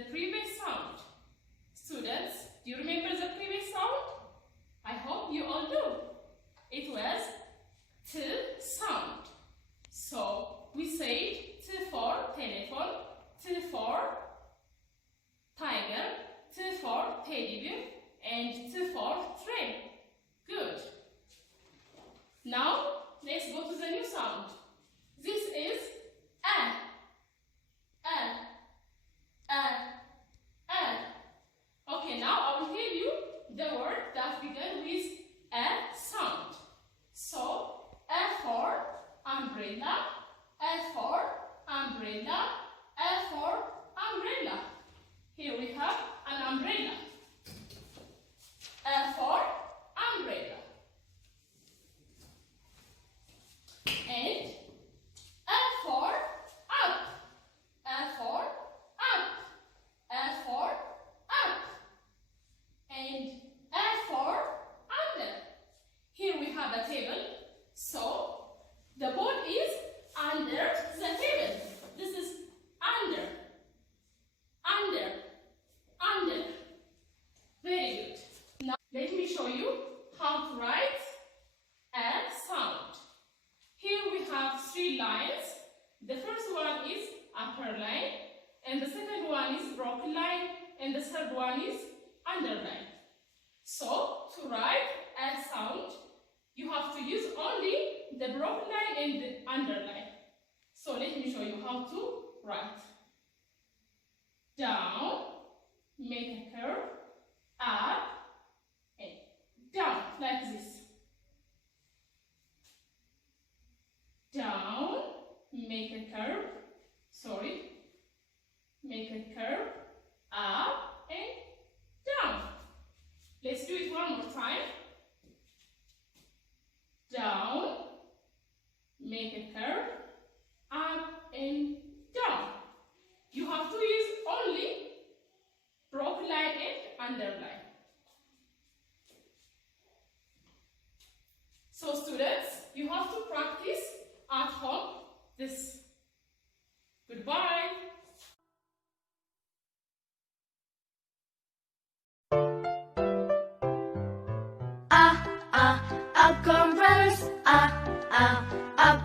the previous sound. Students, do you remember the previous sound? I hope you all do. It was T sound. So we said T for telephone, T for tiger, T for teddy bear, and T for train. Good. Now let's go to the new sound. This is A. Okay, now I will tell you the word that begins with A sound. So, A for umbrella, A for umbrella, A for umbrella. Here we have an umbrella. A for umbrella. And A for up. A for up. A for up. And A for under. Here we have a table. So the ball is under the table. This is under. Under. Under. Very good. Now let me show you how to write a sound. Here we have 3 lines. The first one is upper line, and the second one is broken line, and the third one is underline. So to write a sound, you have to use only the broken line and the underline. So let me show you how to write. Down, make a curve, up, and down, like this. Down, make a curve, make a curve, up and down. Let's do it one more time. Down, make a curve, up and down. You have to use only broken line and underline. So students, you have to practice at home this. Goodbye. Up come umbrellas, up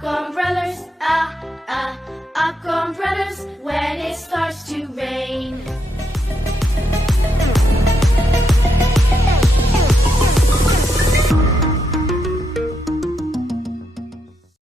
come umbrellas, up come umbrellas when it starts to rain.